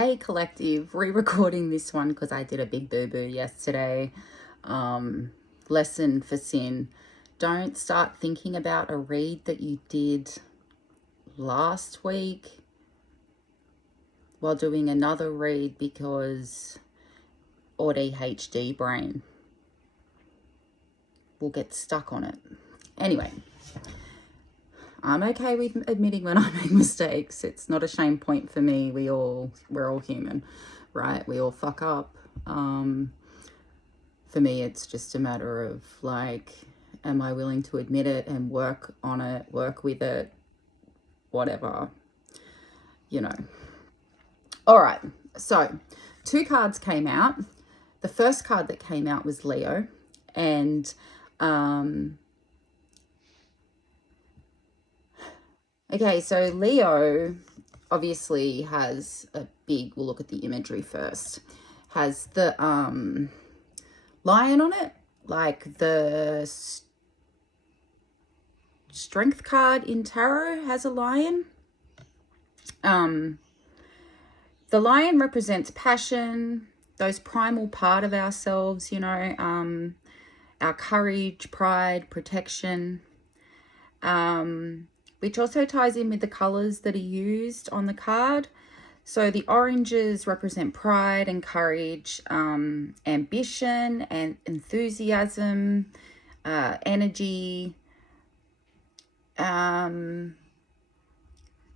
Hey collective, re-recording this one because I did a big boo-boo yesterday. Lesson for sin. Don't start thinking about a read that you did last week while doing another read because ADHD brain will get stuck on it. Anyway, I'm okay with admitting when I make mistakes. It's not a shame point for me. We're all human, right? We all fuck up. For me, it's just a matter of like, am I willing to admit it and work on it, work with it, whatever, you know. All right, so 2 cards came out. The first card that came out was Leo, and okay, so Leo obviously has a big, we'll look at the imagery first, has the lion on it, like the strength card in tarot has a lion. The lion represents passion, those primal part of ourselves, you know, our courage, pride, protection, which also ties in with the colors that are used on the card. So the oranges represent pride and courage, ambition and enthusiasm, energy. Then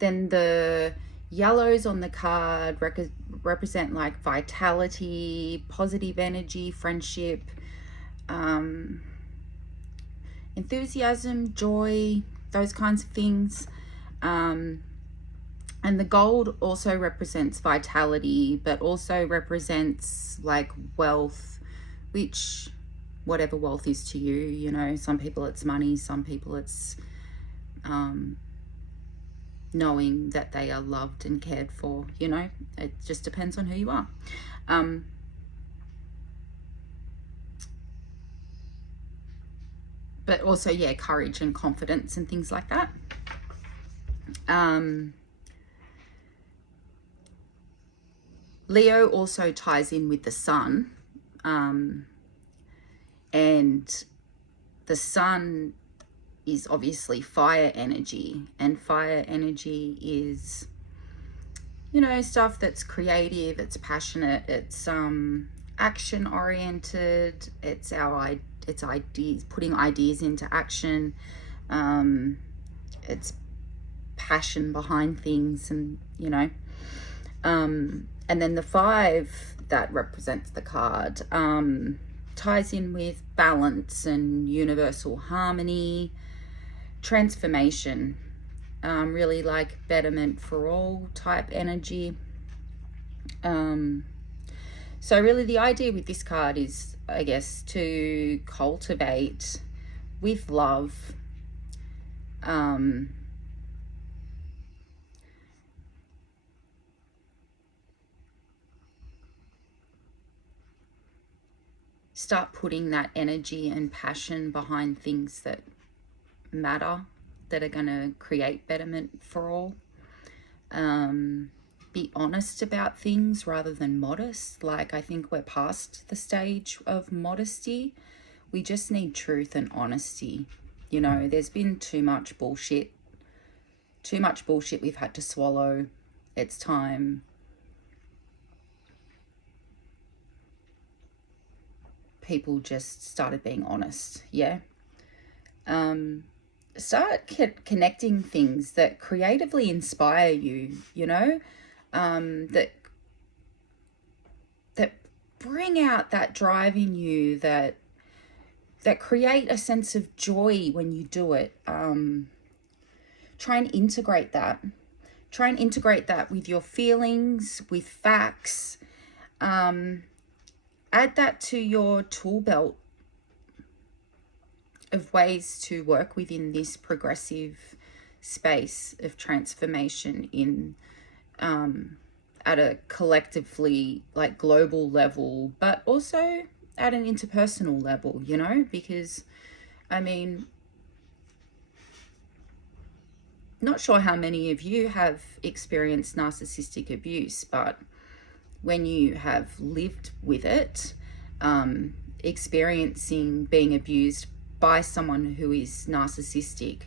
the yellows on the card represent like vitality, positive energy, friendship, enthusiasm, joy, those kinds of things. And the gold also represents vitality, but also represents like wealth, which whatever wealth is to you, you know, some people it's money, some people it's knowing that they are loved and cared for, you know, it just depends on who you are. But also, yeah, courage and confidence and things like that. Leo also ties in with the sun, and the sun is obviously fire energy, and fire energy is, you know, stuff that's creative, it's passionate, it's action oriented, it's ideas, putting ideas into action, it's passion behind things, and you know, and then the 5 that represents the card ties in with balance and universal harmony, transformation, really like betterment for all type energy. So really the idea with this card is, I guess, to cultivate with love, start putting that energy and passion behind things that matter, that are going to create betterment for all. Be honest about things rather than modest. Like, I think we're past the stage of modesty. We just need truth and honesty. You know, there's been too much bullshit we've had to swallow. It's time people just started being honest. Yeah. Start connecting things that creatively inspire you, you know, that bring out that drive in you, that create a sense of joy when you do it. Try and integrate that with your feelings, with facts. Add that to your tool belt of ways to work within this progressive space of transformation in at a collectively, like, global level, but also at an interpersonal level, you know, because I mean, not sure how many of you have experienced narcissistic abuse, but when you have lived with it, experiencing being abused by someone who is narcissistic,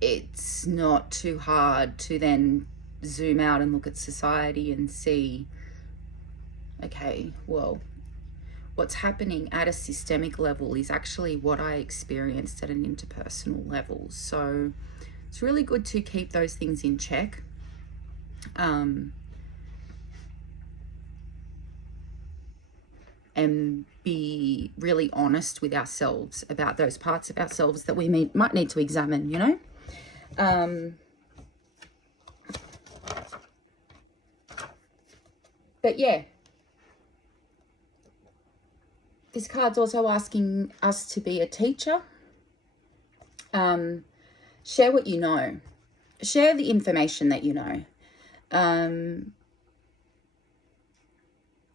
it's not too hard to then zoom out and look at society and see, okay, well, what's happening at a systemic level is actually what I experienced at an interpersonal level. So it's really good to keep those things in check. And be really honest with ourselves about those parts of ourselves that we might need to examine, you know? But yeah, this card's also asking us to be a teacher. Share what you know. Share the information that you know.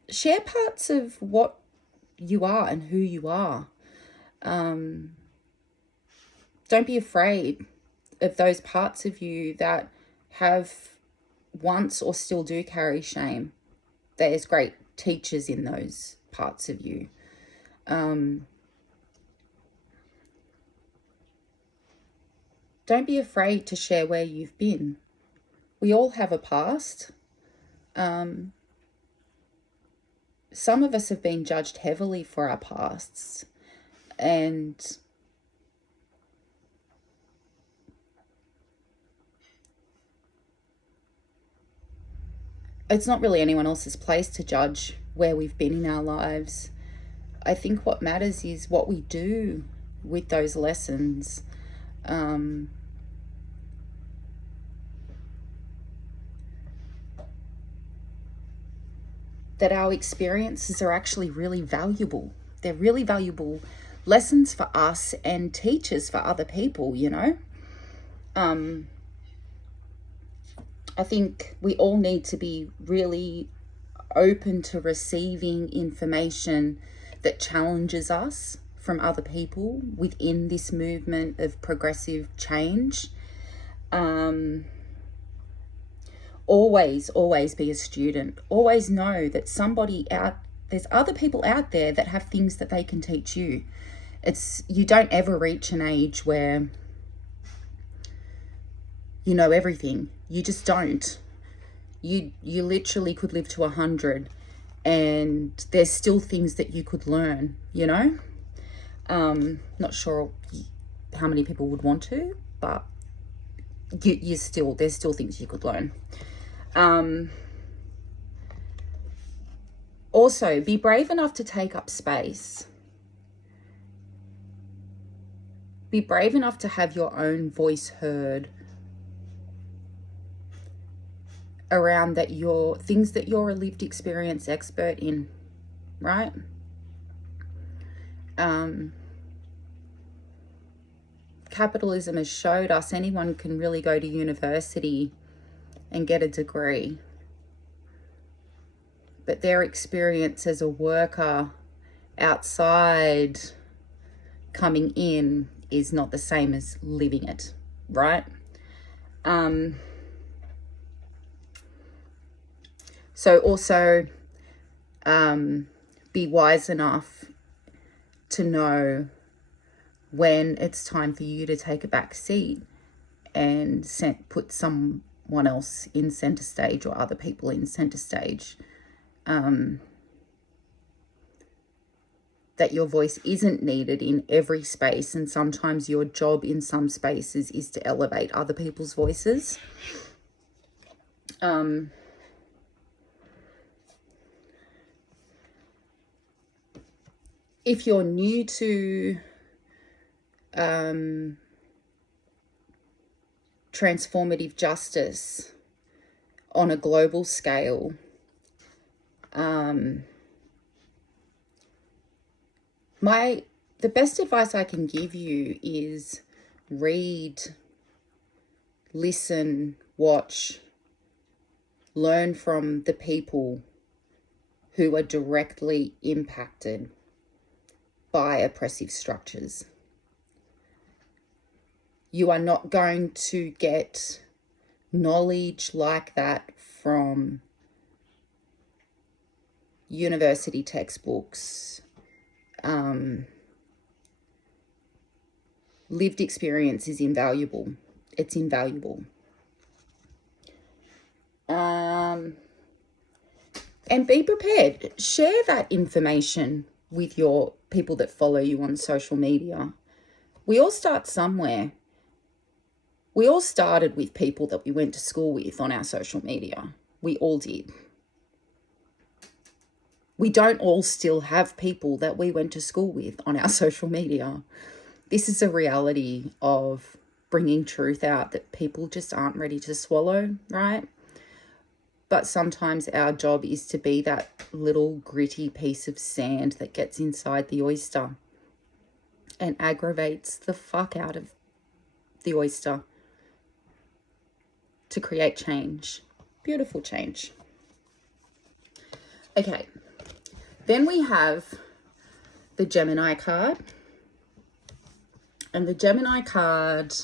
Share parts of what you are and who you are. Don't be afraid of those parts of you that have once or still do carry shame. There's great teachers in those parts of you. Don't be afraid to share where you've been. We all have a past. Some of us have been judged heavily for our pasts, and it's not really anyone else's place to judge where we've been in our lives. I think what matters is what we do with those lessons. That our experiences are actually really valuable. They're really valuable lessons for us and teachers for other people, you know? I think we all need to be really open to receiving information that challenges us from other people within this movement of progressive change. Always be a student. Always know that there's other people out there that have things that they can teach you. You don't ever reach an age where you know everything. You just don't. You literally could live to 100 and there's still things that you could learn, you know? Not sure how many people would want to, but there's still things you could learn. Also, be brave enough to take up space. Be brave enough to have your own voice heard around things that you're a lived experience expert in, right? Capitalism has showed us anyone can really go to university and get a degree, but their experience as a worker outside coming in is not the same as living it, right? So also be wise enough to know when it's time for you to take a back seat and put someone else in center stage or other people in center stage. That your voice isn't needed in every space, and sometimes your job in some spaces is to elevate other people's voices. If you're new to transformative justice on a global scale, the best advice I can give you is read, listen, watch, learn from the people who are directly impacted by oppressive structures. You are not going to get knowledge like that from university textbooks, lived experience is invaluable. It's invaluable. And be prepared. Share that information with your people that follow you on social media. We all start somewhere. We all started with people that we went to school with on our social media. We all did. We don't all still have people that we went to school with on our social media. This is a reality of bringing truth out that people just aren't ready to swallow, right? But sometimes our job is to be that little gritty piece of sand that gets inside the oyster and aggravates the fuck out of the oyster to create change. Beautiful change. Okay. Then we have the Gemini card. And the Gemini card,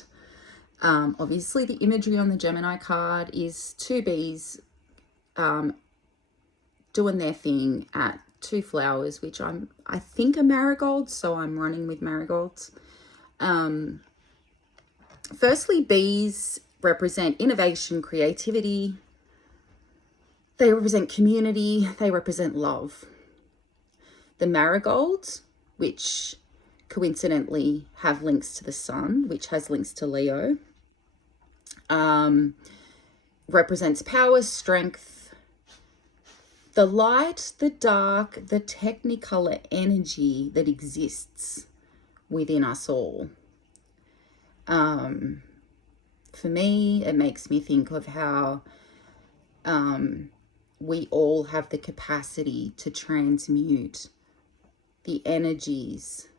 obviously the imagery on the Gemini card is two bees doing their thing at two flowers, which I think are marigolds, so I'm running with marigolds. Firstly, bees represent innovation, creativity. They represent community. They represent love. The marigolds, which coincidentally have links to the sun, which has links to Leo, represents power, strength, the light, the dark, the technicolor energy that exists within us all. For me, it makes me think of how we all have the capacity to transmute the energies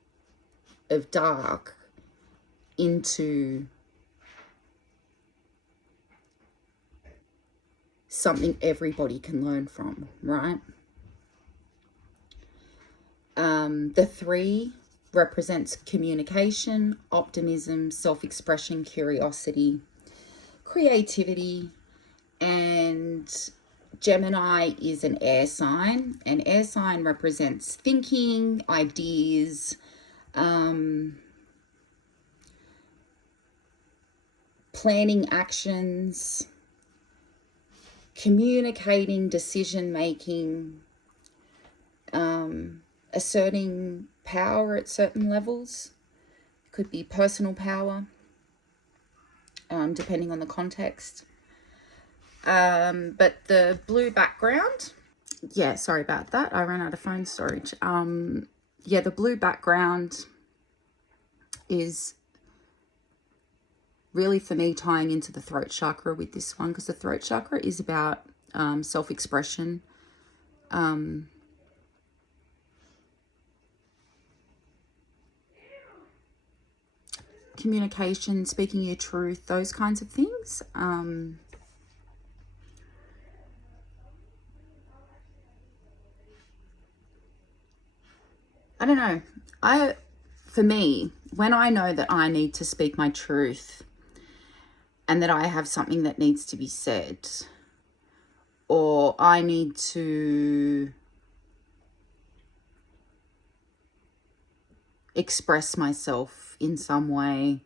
of dark into something everybody can learn from, right? The 3 represents communication, optimism, self-expression, curiosity, creativity, and Gemini is an air sign. An air sign represents thinking, ideas, planning actions, communicating, decision making, asserting power at certain levels. Could be personal power, depending on the context. But the blue background, yeah, sorry about that. I ran out of phone storage. Yeah, the blue background is really, for me, tying into the throat chakra with this one, because the throat chakra is about self-expression, communication, speaking your truth, those kinds of things. I don't know. For me, when I know that I need to speak my truth and that I have something that needs to be said, or I need to express myself in some way,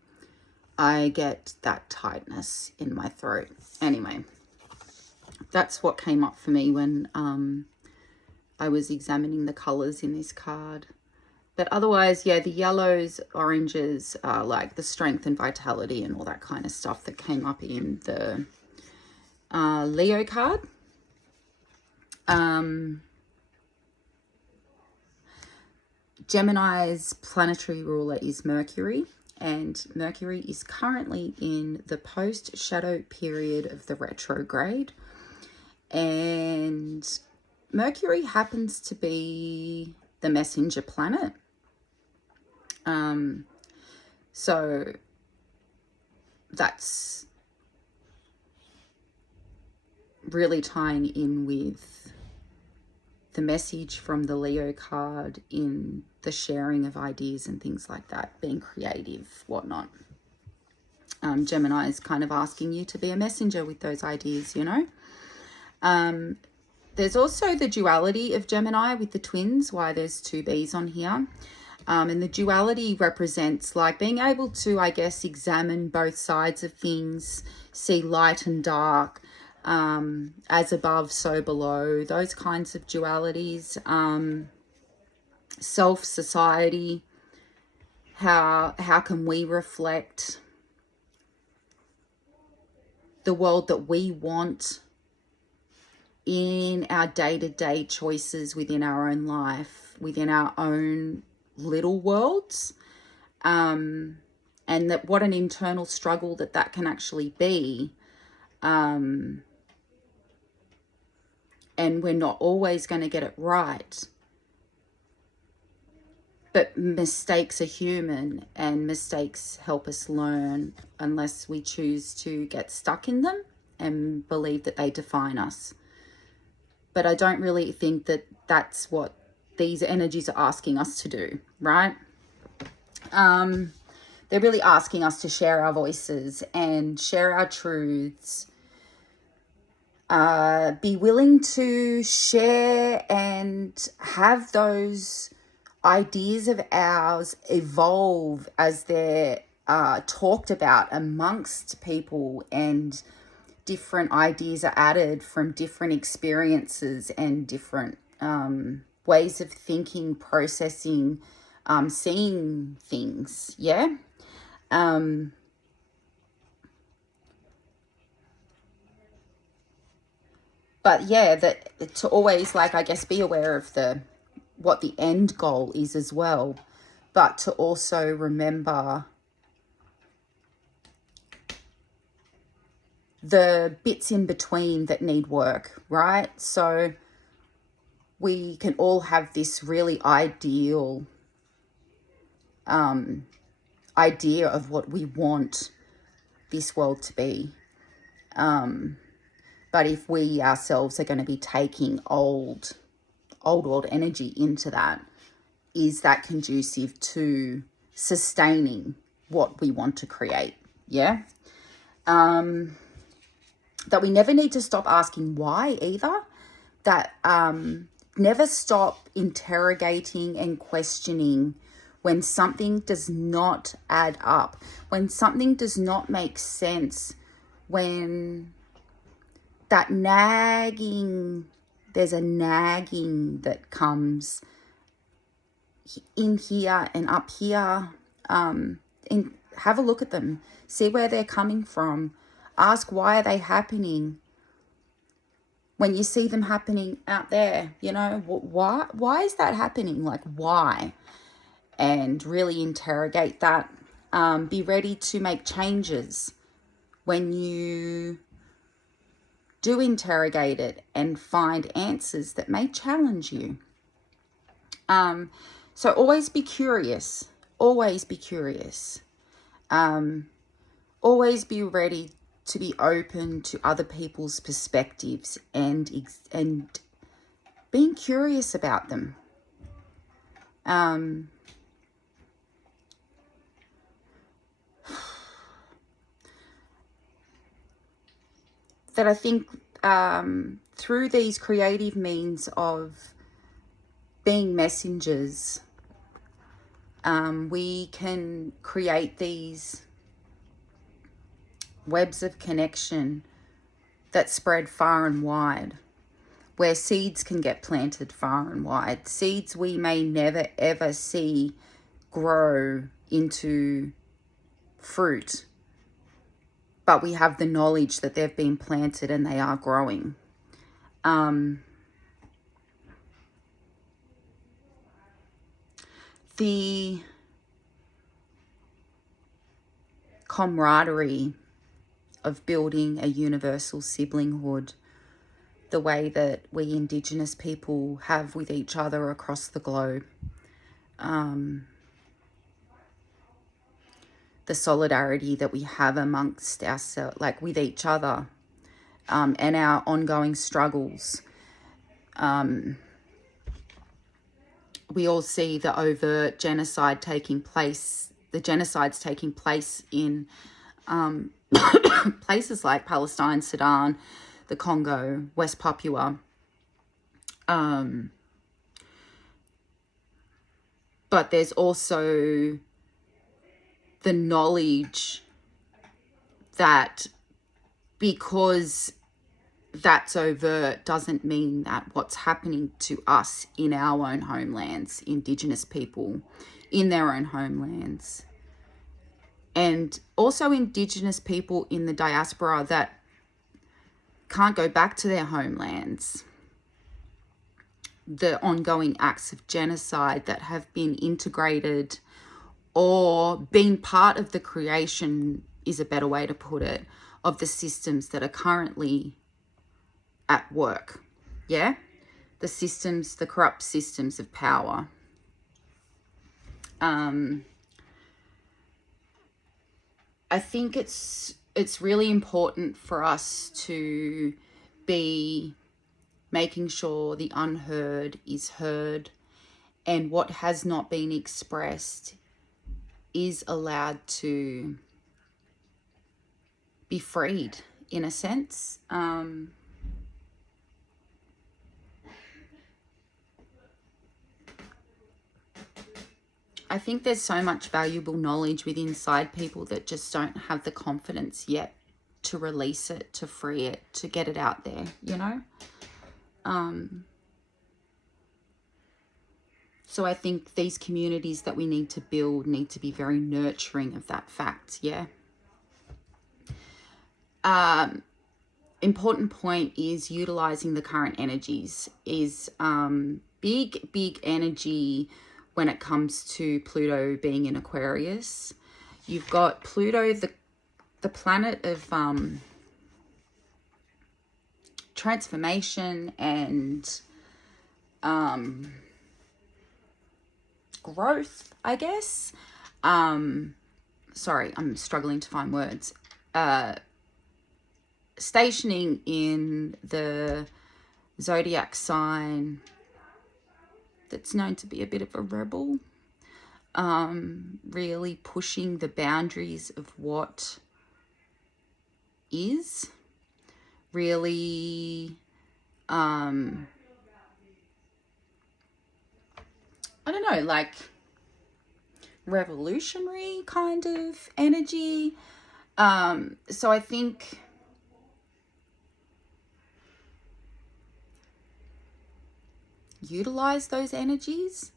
I get that tightness in my throat. Anyway, that's what came up for me when I was examining the colors in this card. But otherwise, yeah, the yellows, oranges are like the strength and vitality and all that kind of stuff that came up in the Leo card. Gemini's planetary ruler is Mercury, and Mercury is currently in the post-shadow period of the retrograde. And Mercury happens to be the messenger planet. So that's really tying in with the message from the Leo card in the sharing of ideas and things like that, being creative, whatnot. Gemini is kind of asking you to be a messenger with those ideas, you know. There's also the duality of Gemini with the twins, why there's two Bs on here. And the duality represents like being able to, I guess, examine both sides of things, see light and dark, as above, so below, those kinds of dualities. Self, society, how can we reflect the world that we want in our day-to-day choices within our own life, within our own little worlds, and that what an internal struggle that can actually be, and we're not always going to get it right, but mistakes are human, and mistakes help us learn unless we choose to get stuck in them and believe that they define us. But I don't really think that that's what these energies are asking us to do, right? They're really asking us to share our voices and share our truths. Be willing to share and have those ideas of ours evolve as they're talked about amongst people, and different ideas are added from different experiences and different ways of thinking, processing, seeing things, yeah? But yeah, that to always, like, I guess, be aware of what the end goal is as well, but to also remember the bits in between that need work, right? So we can all have this really ideal idea of what we want this world to be. But if we ourselves are going to be taking old world energy into that, is that conducive to sustaining what we want to create? Yeah. That we never need to stop asking why either. That never stop interrogating and questioning when something does not add up, when something does not make sense, when that nagging, there's a nagging that comes in here and up here. Have a look at them, see where they're coming from, ask why are they happening. When you see them happening out there, you know, why is that happening? Like, why? And really interrogate that. Be ready to make changes when you do interrogate it and find answers that may challenge you. So always be curious. Always be curious. Always be ready to be open to other people's perspectives and being curious about them. That I think through these creative means of being messengers, we can create these webs of connection that spread far and wide, where seeds can get planted far and wide. Seeds we may never ever see grow into fruit, but we have the knowledge that they've been planted and they are growing. The camaraderie of building a universal siblinghood, the way that we Indigenous people have with each other across the globe, the solidarity that we have amongst ourselves, like with each other, and our ongoing struggles. We all see the overt genocide taking place, the genocides taking place in places like Palestine, Sudan, the Congo, West Papua. But there's also the knowledge that because that's overt doesn't mean that what's happening to us in our own homelands, Indigenous people in their own homelands, and also Indigenous people in the diaspora that can't go back to their homelands, the ongoing acts of genocide that have been integrated or been part of the creation, is a better way to put it, of the systems that are currently at work. Yeah? The systems, the corrupt systems of power. I think it's really important for us to be making sure the unheard is heard, and what has not been expressed is allowed to be freed, in a sense. I think there's so much valuable knowledge within inside people that just don't have the confidence yet to release it, to free it, to get it out there, you know? So I think these communities that we need to build need to be very nurturing of that fact, yeah? Important point is utilizing the current energies is big energy when it comes to Pluto being in Aquarius. You've got Pluto, the planet of transformation and growth, I guess. Sorry, I'm struggling to find words. Stationing in the zodiac sign that's known to be a bit of a rebel, really pushing the boundaries of what is, really, I don't know, like revolutionary kind of energy. So I think utilize those energies.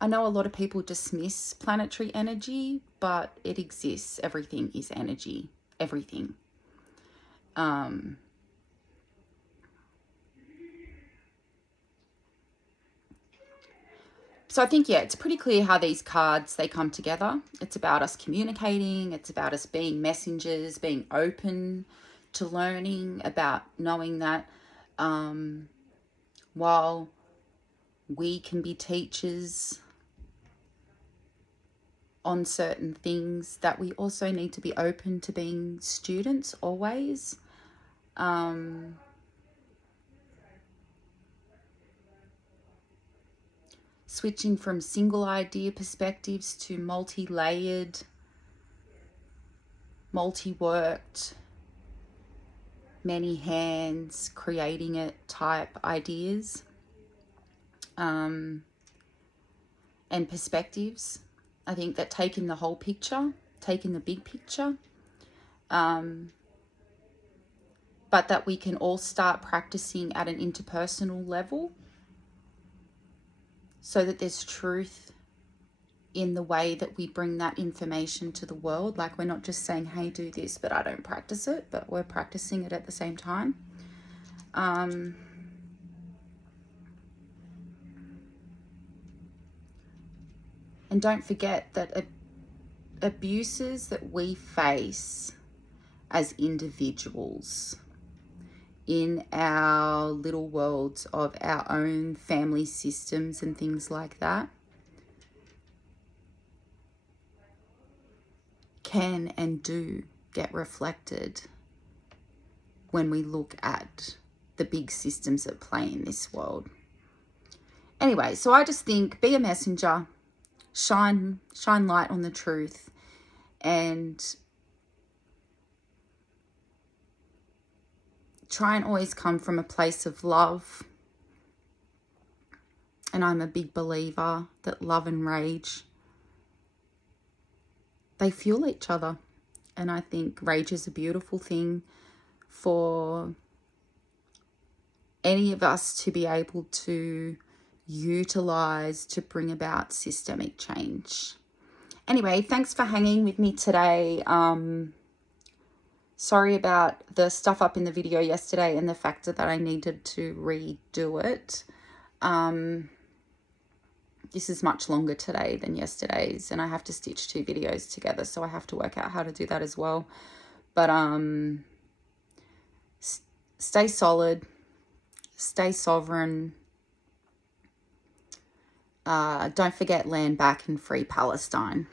I know a lot of people dismiss planetary energy, but it exists. Everything is energy. Everything. So I think, yeah, it's pretty clear how these cards, they come together. It's about us communicating. It's about us being messengers, being open to learning, about knowing that while we can be teachers on certain things, that we also need to be open to being students always. Switching from single idea perspectives to multi-layered, multi-worked, many hands creating it type ideas and perspectives. I think that taking the whole picture, taking the big picture, but that we can all start practicing at an interpersonal level so that there's truth in the way that we bring that information to the world. Like, we're not just saying, hey, do this, but I don't practice it, but we're practicing it at the same time. And don't forget that abuses that we face as individuals in our little worlds of our own family systems and things like that can and do get reflected when we look at the big systems at play in this world. Anyway, so I just think, be a messenger, shine light on the truth, and try and always come from a place of love. And I'm a big believer that love and rage, they fuel each other. And I think rage is a beautiful thing for any of us to be able to utilize to bring about systemic change. Anyway, thanks for hanging with me today. Sorry about the stuff up in the video yesterday and the fact that I needed to redo it. This is much longer today than yesterday's, and I have to stitch 2 videos together, so I have to work out how to do that as well. But stay solid, stay sovereign. Don't forget, land back and free Palestine.